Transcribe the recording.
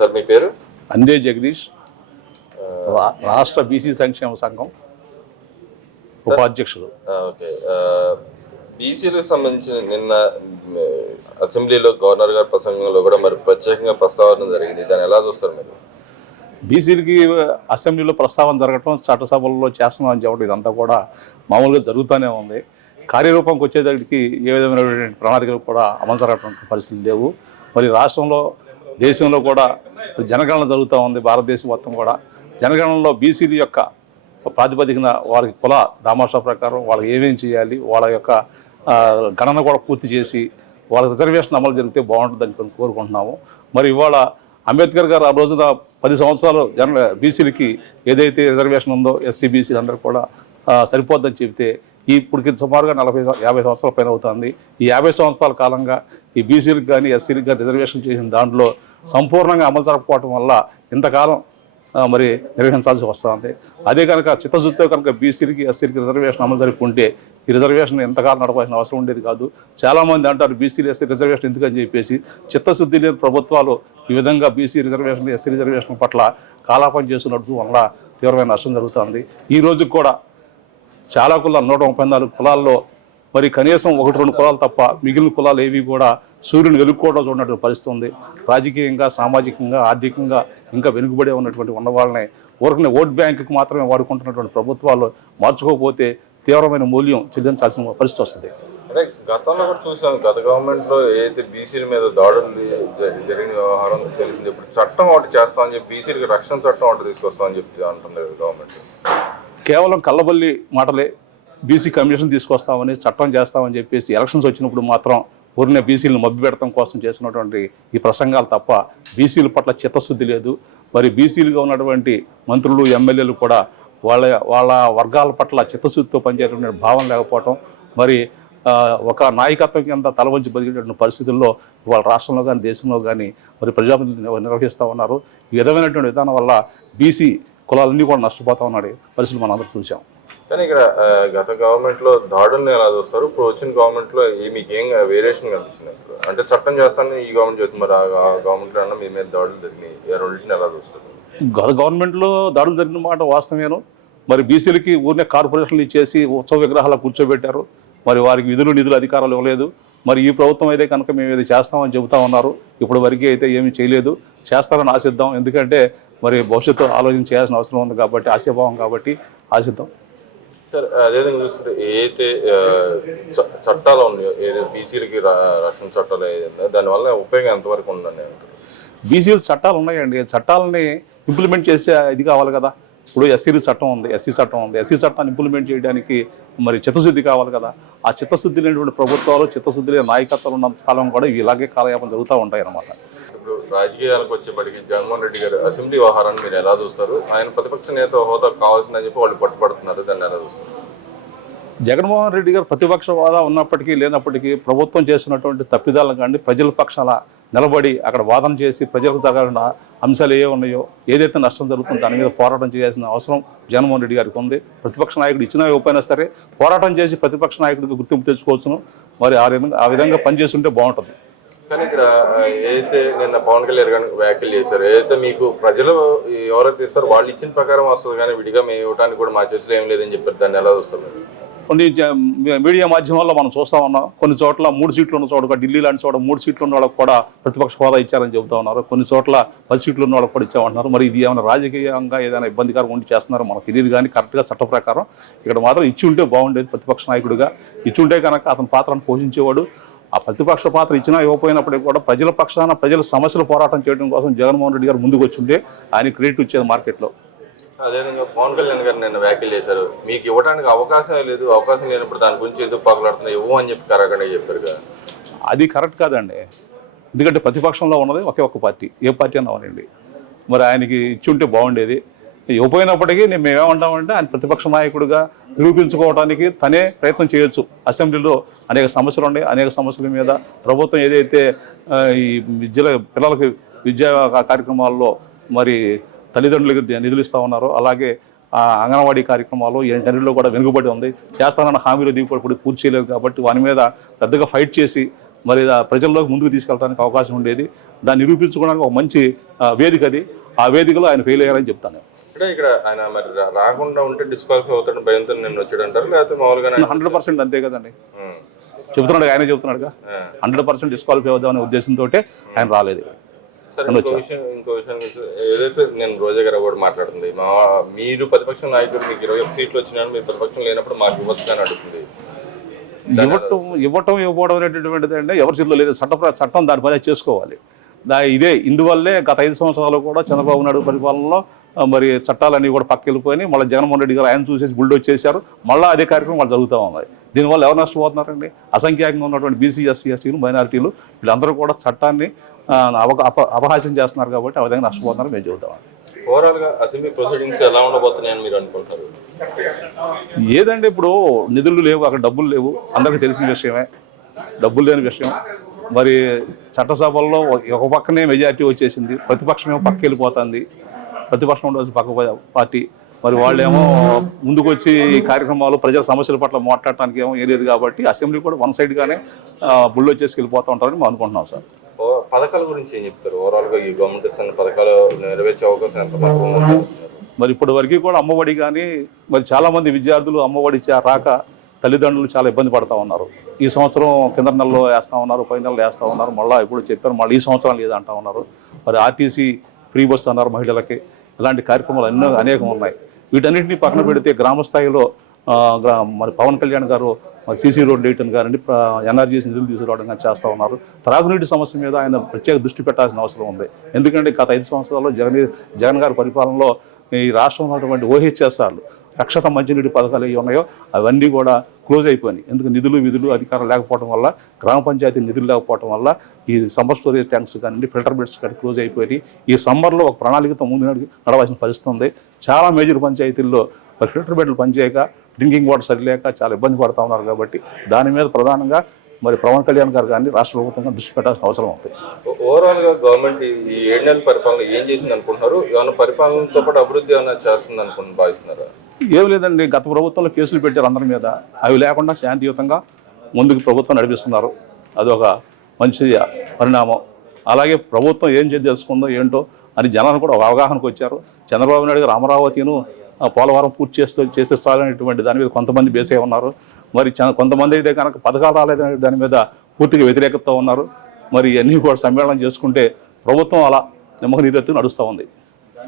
Sir మీ పేరు? అందే జగదీష్, రాష్ట్ర బీసీ సంక్షేమ సంఘం ఉపాధ్యక్షుడు. ఓకే, బీసీలకు సంబంధించిన నిన్న అసెంబ్లీలో గవర్నర్ గారి ప్రసంగంలో కూడా మరి ప్రత్యేకంగా ప్రస్తావన జరిగింది. దాన్ని ఎలా చూస్తారు మీరు? బీసీలకి అసెంబ్లీలో ప్రస్తావన జరగటం, చట్టసభల్లో చేస్తున్నామని చెప్పడం ఇదంతా కూడా మామూలుగా జరుగుతూనే ఉంది. కార్యరూపంకి వచ్చేదానికి ఏ విధమైనటువంటి ప్రణాళికలు కూడా అమలు జరగటువంటి పరిస్థితులు లేవు. మరి రాష్ట్రంలో, దేశంలో కూడా జనగణన జరుగుతూ ఉంది. భారతదేశం మొత్తం కూడా జనగణనలో బీసీల యొక్క ప్రాతిపదికన వారికి కుల దామాషా ప్రకారం వాళ్ళకి ఏమేమి చేయాలి, వాళ్ళ యొక్క గణన కూడా పూర్తి చేసి వాళ్ళ రిజర్వేషన్ అమలు జరిగితే బాగుంటుందని కోరుకుంటున్నాము. మరి ఇవాళ అంబేద్కర్ గారు ఆ రోజున 10 సంవత్సరాలు బీసీలకి ఏదైతే రిజర్వేషన్ ఉందో ఎస్సీ బీసీలు అందరూ కూడా సరిపోద్దని చెబితే ఇప్పటికి సుమారుగా 40-50 సంవత్సరాల పైన అవుతుంది. ఈ 50 సంవత్సరాల కాలంగా ఈ బీసీలకు కానీ ఎస్సీలకు కానీ రిజర్వేషన్ చేసిన దాంట్లో సంపూర్ణంగా అమలు జరగకపోవడం వల్ల ఇంతకాలం మరి నిర్వహించాల్సి వస్తుంది. అదే కనుక చిత్తశుద్ధితో కనుక బీసీలకి ఎస్సీలకి రిజర్వేషన్ అమలు జరుపుకుంటే ఈ రిజర్వేషన్ ఎంతకాలం నడపాల్సిన అవసరం ఉండేది కాదు. చాలామంది అంటారు బీసీలు ఎస్సీ రిజర్వేషన్ ఎందుకని చెప్పేసి. చిత్తశుద్ధి లేని ప్రభుత్వాలు ఈ విధంగా బీసీ రిజర్వేషన్ ఎస్సీ రిజర్వేషన్ పట్ల కాలాపన చేస్తున్నట్టు వల్ల తీవ్రమైన నష్టం జరుగుతుంది. ఈ రోజుకి కూడా చాలా కులాలు 134 కులాల్లో మరి కనీసం 1-2 కులాలు తప్ప మిగిలిన కులాలు ఏవి కూడా సూర్యుని వెలుక్కోవడం చూడనటువంటి పరిస్థితి ఉంది. రాజకీయంగా, సామాజికంగా, ఆర్థికంగా ఇంకా వెనుకబడే ఉన్నటువంటి ఉన్నవాళ్ళని ఊరికనే ఓట్ బ్యాంకుకి మాత్రమే వాడుకుంటున్నటువంటి ప్రభుత్వాలు మార్చుకోకపోతే తీవ్రమైన మూల్యం చెల్లించాల్సిన పరిస్థితి వస్తుంది. అంటే గతంలో కూడా చూసాం, గత గవర్నమెంట్లో ఏదైతే బీసీల మీద దాడులు జరిగిన వ్యవహారం తెలిసింది. ఇప్పుడు చట్టం ఒకటి చేస్తామని చెప్పి బీసీలకి రక్షణ చట్టం ఒకటి తీసుకొస్తామని చెప్పి అంటుంది కదా గవర్నమెంట్. కేవలం కళ్ళబల్లి మాటలే. బీసీ కమిషన్ తీసుకొస్తామని, చట్టం చేస్తామని చెప్పేసి ఎలక్షన్స్ వచ్చినప్పుడు మాత్రం ఊరినే బీసీలను మభ్య పెడతం కోసం చేసినటువంటి ఈ ప్రసంగాలు తప్ప బీసీల పట్ల చిత్తశుద్ధి లేదు. మరి బీసీలుగా ఉన్నటువంటి మంత్రులు, ఎమ్మెల్యేలు కూడా వాళ్ళ వర్గాల పట్ల చిత్తశుద్ధితో పనిచేయటువంటి భావం లేకపోవటం, మరి ఒక నాయకత్వం కింద తలవంచి బతికేటువంటి పరిస్థితుల్లో వాళ్ళ రాష్ట్రంలో కానీ దేశంలో కానీ మరి ప్రజాప్రతినిధులు నిర్వహిస్తూ ఉన్నారు. ఈ విధమైనటువంటి విధానం వల్ల బీసీ కులాలన్నీ కూడా నష్టపోతూ ఉన్నాడు పరిస్థితులు మనం అందరూ చూసాం. కానీ ఇక్కడ గత గవర్నమెంట్లో దాడులను ఎలా చూస్తారు, ఇప్పుడు వచ్చిన గవర్నమెంట్లో మీకు ఏం వేరియేషన్ కనిపించింది? అంటే చట్టం చేస్తానని ఈ గవర్నమెంట్ చెప్తుంది, మరి ఆ గవర్నమెంట్లో అన్న మీ మీద దాడులు జరిగినాయి, రెండింటిని ఎలా చూస్తారు? గత గవర్నమెంట్లో దాడులు జరిగిన మాట వాస్తవేను. మరి బీసీలకి ఊరినే కార్పొరేషన్లు ఇచ్చేసి ఉత్సవ విగ్రహాలు కూర్చోబెట్టారు. మరి వారికి విధులు, నిధులు, అధికారాలు ఇవ్వలేదు. మరి ఈ ప్రభుత్వం అయితే కనుక మేము ఇది చేస్తామని చెబుతా ఉన్నారు. ఇప్పుడు వరకు అయితే ఏమీ చేయలేదు. చేస్తారని ఆశిద్దాం. ఎందుకంటే మరి భవిష్యత్తు ఆలోచన చేయాల్సిన అవసరం ఉంది కాబట్టి, ఆశాభావం కాబట్టి ఆశిద్దాం. సార్ అదేవిధంగా చూసుకుంటే ఏదైతే చట్టాలు ఉన్నాయో, ఏదైతే బీసీలకి రక్షణ చట్టాలు ఏదైతే దానివల్ల ఉపయోగం ఎంతవరకు ఉందని అంటారు? బీసీలు చట్టాలు ఉన్నాయండి. చట్టాలని ఇంప్లిమెంట్ చేసే ఇది కావాలి కదా. ఇప్పుడు ఎస్సీ చట్టం ఉంది, ఎస్సీ చట్టం ఉంది. ఎస్సీ చట్టాన్ని ఇంప్లిమెంట్ చేయడానికి మరి చిత్తశుద్ధి కావాలి కదా. ఆ చిత్తశుద్ధి లేనటువంటి ప్రభుత్వాలు, చిత్తశుద్ధి లేని నాయకత్వాలు ఉన్నంత కాలం కూడా ఇలాగే కాలయాపన జరుగుతూ ఉంటాయి అన్నమాట. ఇప్పుడు రాజకీయాలకు వచ్చేప్పటికి జగన్మోహన్ రెడ్డి గారు అసెంబ్లీ వ్యవహారాన్ని మీరు ఎలా చూస్తారు? ఆయన ప్రతిపక్ష నేత హోదా కావాల్సిందని చెప్పి వాళ్ళు పట్టుబడుతున్నారు, దాన్ని ఎలా చూస్తారు? జగన్మోహన్ రెడ్డి గారు ప్రతిపక్ష హోదా ఉన్నప్పటికీ లేనప్పటికీ ప్రభుత్వం చేసినటువంటి తప్పిదాలను కానీ ప్రజల పక్షాల నిలబడి అక్కడ వాదన చేసి ప్రజలకు జరగాల్సిన అంశాలు ఏ ఉన్నాయో, ఏదైతే నష్టం జరుగుతుందో దాని మీద పోరాటం చేయాల్సిన అవసరం జగన్మోహన్ రెడ్డి గారికి ఉంది. ప్రతిపక్ష నాయకుడు ఇచ్చినా ఇవ్వకపోయినా సరే పోరాటం చేసి ప్రతిపక్ష నాయకుడికి గుర్తింపు తెచ్చుకోవచ్చును. మరి ఆ విధంగా పనిచేస్తుంటే బాగుంటుంది. కానీ ఇక్కడ ఏదైతే నిన్న పవన్ కళ్యాణ్ గారు వ్యాఖ్యలు చేశారు, ఏదైతే మీకు ప్రజలు ఎవరైతే ఇస్తారో వాళ్ళు ఇచ్చిన ప్రకారం వస్తుంది, కానీ విడిగా మేము ఇవ్వడానికి కూడా మా చేతిలో ఏం లేదని చెప్పారు, దాన్ని ఎలా చూస్తారు? కొన్ని మీడియా మాధ్యమాల్లో మనం చూస్తూ ఉన్నాం. కొన్ని చోట్ల 3 సీట్లు ఉన్న చోట, ఢిల్లీ లాంటి చోట 3 సీట్లు ఉన్న వాళ్ళకి కూడా ప్రతిపక్ష హోదా ఇచ్చారని చెబుతూ ఉన్నారు. కొన్ని చోట్ల 10 సీట్లు ఉన్న వాళ్ళకి కూడా ఇచ్చామంటున్నారు. మరి ఇది ఏమైనా రాజకీయంగా ఏదైనా ఇబ్బందికరంగా ఉండి చేస్తున్నారో మనకు తెలియదు. కానీ కరెక్ట్గా చట్ట ప్రకారం ఇక్కడ మాత్రం ఇచ్చి ఉంటే బాగుండేది. ప్రతిపక్ష నాయకుడిగా ఇచ్చి ఉంటే కనుక అతని పాత్రను పోషించేవాడు. ఆ ప్రతిపక్ష పాత్ర ఇచ్చినా ఇవ్వకపోయినప్పటికీ కూడా ప్రజల పక్షాన ప్రజల సమస్యలు పోరాటం చేయడం కోసం జగన్మోహన్ రెడ్డి గారు ముందుకు వచ్చి ఉంటే ఆయన క్రెడిట్ వచ్చేది మార్కెట్లో. అదేవిధంగా పవన్ కళ్యాణ్ గారు నిన్న వ్యాఖ్యలు చేశారు, మీకు ఇవ్వడానికి అవకాశమే లేదు, అవకాశం లేనప్పుడు దాని గురించి ఎందుకు పగలాడుతున్నా ఇవ్వు అని చెప్పి కరాఖండిగా చెప్పారు కదా. అది కరెక్ట్ కాదండి. ఎందుకంటే ప్రతిపక్షంలో ఉన్నది ఒకే ఒక్క పార్టీ, ఏ పార్టీ అన్నా అవనండి. మరి ఆయనకి ఇచ్చి ఉంటే బాగుండేది. ఇవ్వపోయినప్పటికీ మేమేమంటామంటే ఆయన ప్రతిపక్ష నాయకుడిగా నిరూపించుకోవడానికి తనే ప్రయత్నం చేయొచ్చు. అసెంబ్లీలో అనేక సమస్యలు ఉన్నాయి. అనేక సమస్యల మీద ప్రభుత్వం ఏదైతే ఈ పిల్లలకి విద్యా కార్యక్రమాల్లో మరి తల్లిదండ్రులకు నిధులు ఇస్తూ ఉన్నారో, అలాగే అంగన్వాడీ కార్యక్రమాలు వీటన్నిటిలో కూడా వెనుకబడి ఉంది. చేస్తానన్న హామీలో దిగుబడి పూర్తి చేయలేదు కాబట్టి వాని మీద పెద్దగా ఫైట్ చేసి మరి ప్రజల్లోకి ముందుకు తీసుకెళ్ళడానికి అవకాశం ఉండేది. దాన్ని నిరూపించుకోవడానికి ఒక మంచి వేదిక అది. ఆ వేదికలో ఆయన ఫెయిల్ అయ్యారని చెప్తాను. అంటే ఇక్కడ ఆయన మరి రాకుండా ఉంటే డిస్క్వాలిఫై అవుతాడు భయంతో నేను వచ్చాడు అంటారు, లేకపోతే మామూలుగా 100% అంతే కదండి. చెబుతున్నాడు, ఆయనే చెబుతున్నాడుగా. 100% డిస్క్వాలిఫై అవుదామనే ఉద్దేశంతో ఆయన రాలేదు. సరే, ఇంకో విషయం ఏదైతే నేను రోజా గారు కూడా మాట్లాడుతుంది, మీరు ప్రతిపక్ష నాయకుడు, మీకు 21 సీట్లు వచ్చినాయని మీరు ప్రతిపక్షం లేనప్పుడు మాకు ఇవ్వచ్చు అని అడుగుతుంది. ఇవ్వడం అనేటటువంటిది అంటే ఎవరి చేతిలో లేదు. చట్టం దాని పని చేసుకోవాలి. ఇందువల్లే గత 5 సంవత్సరాలు కూడా చంద్రబాబు నాయుడు పరిపాలనలో మరి చట్టాలన్నీ కూడా పక్కెళ్ళిపోయి మళ్ళీ జగన్మోహన్ రెడ్డి గారు ఆయన చూసేసి బుల్డోజ్ చేశారు. మళ్ళీ అదే కార్యక్రమం వాళ్ళు జరుగుతూ ఉన్నాయి. దీనివల్ల ఎవరు నష్టపోతున్నారండి? అసంఖ్యాకంగా ఉన్నటువంటి బీసీ, ఎస్సీ, ఎస్టీలు, మైనారిటీలు వీళ్ళందరూ కూడా చట్టాన్ని అపహాస్యం చేస్తున్నారు కాబట్టి ఆ విధంగా నష్టపోతున్నారని మేము చెబుతాం. ఓవరాల్గా అసెంబ్లీ ప్రొసీడింగ్స్ ఎలా ఉండబోతున్నాయని మీరు అనుకుంటారు? ఏదండి, ఇప్పుడు నిధులు లేవు, అక్కడ డబ్బులు లేవు, అందరికీ తెలిసిన విషయమే. డబ్బులు లేని విషయం. మరి చట్టసభల్లో ఒక పక్కనే మెజారిటీ వచ్చేసింది, ప్రతిపక్షం ఏమో పక్క వెళ్ళిపోతుంది. ప్రతిపక్షం ఉండవలసిన పక్క పార్టీ మరి వాళ్ళేమో ముందుకు వచ్చి ఈ కార్యక్రమాలు ప్రజల సమస్యల పట్ల మాట్లాడటానికి ఏమో ఏం లేదు కాబట్టి అసెంబ్లీ కూడా వన్ సైడ్గానే బుల్లో చేసి వెళ్ళిపోతూ ఉంటారని మేము అనుకుంటున్నాం సార్. పథకాల గురించి ఏం చెప్తారు? ఓవరాల్గా ఈ గవర్నమెంట్ ఇస్తున్న పథకాలు నెరవేర్చే అవకాశం ఎంత మాత్రం ఉందంటారు? మరి ఇప్పటి వరకు కూడా అమ్మఒడి కానీ మరి చాలామంది విద్యార్థులు అమ్మఒడి రాక తల్లిదండ్రులు చాలా ఇబ్బంది పడుతూ ఉన్నారు. ఈ సంవత్సరం కింద నెలలో వేస్తూ ఉన్నారు, పై నెలలో వేస్తూ ఉన్నారు, మళ్ళీ ఇప్పుడు చెప్పారు మళ్ళీ ఈ సంవత్సరం లేదంటా ఉన్నారు. మరి ఆర్టీసీ ఫ్రీ బస్ అన్నారు మహిళలకి. ఇలాంటి కార్యక్రమాలు అనేకం ఉన్నాయి. వీటన్నింటినీ పక్కన పెడితే గ్రామ స్థాయిలో మరి పవన్ కళ్యాణ్ గారు సీసీ రోడ్ వేయటం గారండి, ఎన్ఆర్జీఎస్ నిధులు తీసుకురావడం కానీ చేస్తూ ఉన్నారు. త్రాగునీటి సమస్య మీద ఆయన ప్రత్యేక దృష్టి పెట్టాల్సిన అవసరం ఉంది. ఎందుకంటే గత 5 సంవత్సరాల్లో జగన్ గారి పరిపాలనలో ఈ రాష్ట్రంలో ఉన్నటువంటి ఓహెచ్ఎస్ఆర్లు, రక్షక మంచినీటి పథకాలు ఏవి ఉన్నాయో అవన్నీ కూడా క్లోజ్ అయిపోయినాయి. ఎందుకు విధులు అధికారం లేకపోవడం వల్ల, గ్రామ పంచాయతీ నిధులు లేకపోవడం వల్ల ఈ సమ్మర్ స్టోరేజ్ ట్యాంక్స్ కానీ ఫిల్టర్ బెడ్స్ కానీ క్లోజ్ అయిపోయి ఈ సమ్మర్లో ఒక ప్రణాళికతో ముందు నడవాల్సిన పరిస్థితి ఉంది. చాలా మేజర్ పంచాయతీల్లో మరి ఫిల్టర్ బెడ్లు పనిచేయక, డ్రింకింగ్ వాటర్ సరిలేక చాలా ఇబ్బంది పడుతూ ఉన్నారు. కాబట్టి దాని మీద ప్రధానంగా మరి పవన్ కళ్యాణ్ గారు కానీ రాష్ట్ర ప్రభుత్వంగా దృష్టి పెట్టాల్సిన అవసరం ఉంది. ఓవరాల్గా గవర్నమెంట్ ఈ 7 నెలల పరిపాలన ఏం చేసింది అనుకుంటున్నారు? ఏమైనా పరిపాలనతో పాటు అభివృద్ధి ఏమైనా చేస్తుంది అనుకుంటున్నారు, భావిస్తున్నారా? ఏం లేదండి, గత ప్రభుత్వంలో కేసులు పెట్టారు అందరి మీద. అవి లేకుండా శాంతియుతంగా ముందుకు ప్రభుత్వం నడిపిస్తున్నారు. అదొక మంచి పరిణామం. అలాగే ప్రభుత్వం ఏం తెలుసుకుందో ఏంటో అని జనాలు కూడా ఒక అవగాహనకు వచ్చారు. చంద్రబాబు నాయుడు గారు అమరావతిను పోలవరం పూర్తి చేస్తే చాలనేటువంటి దాని మీద కొంతమంది బేసే ఉన్నారు. మరి కొంతమంది అయితే కనుక పథకాలు రాలేదనే దాని మీద పూర్తిగా వ్యతిరేకత ఉన్నారు. మరి ఇవన్నీ కూడా సమ్మేళనం చేసుకుంటే ప్రభుత్వం అలా నిమ్మక నీరెత్తుకు నడుస్తూ ఉంది.